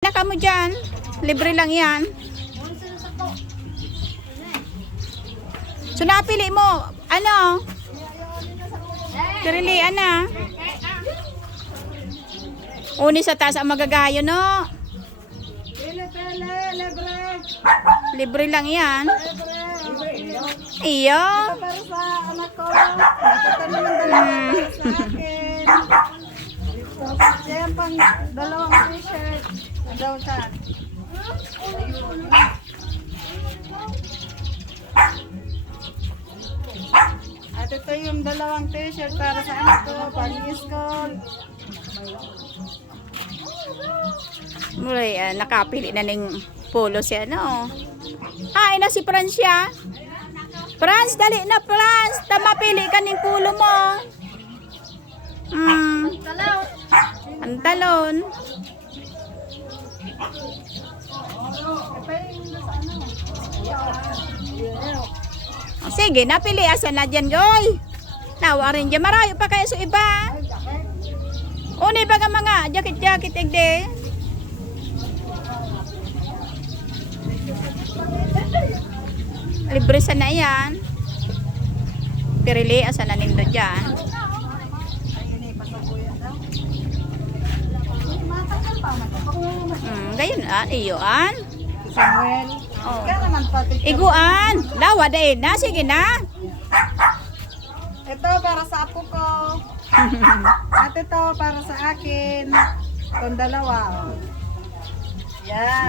Naka mo dyan. Libre lang yan. So napili mo. Ano? Karilian na. Uni sa taas ang magagayo, no? Libre lang yan. Iyo. Para sa anak ko. Ito naman dalawa sa akin. Yan pang dalawang t-shirt. Daw ka. At ito yung dalawang t-shirt para sa anak ko. Pang-school. Mulay, nakapili na ng polo siya, no? Ay, na si Francia. Franz, dali na, Franz. Mapili ka ng polo mo. Pantalon. Sige, napili. Asan na dyan, goy? Nawa rin dyan. Marayo pa kayo sa iba. Una ba nga mga jacket-jacket, egde? Libre sa na yan. Pirili, asan na nindo dyan? Gayon iyoan. Samuel. Oh. Kaya naman pati. Iguan. Lawa dahil na. Sige na. Ito para sa apo ko. At ito para sa akin. Itong dalawa. Yan.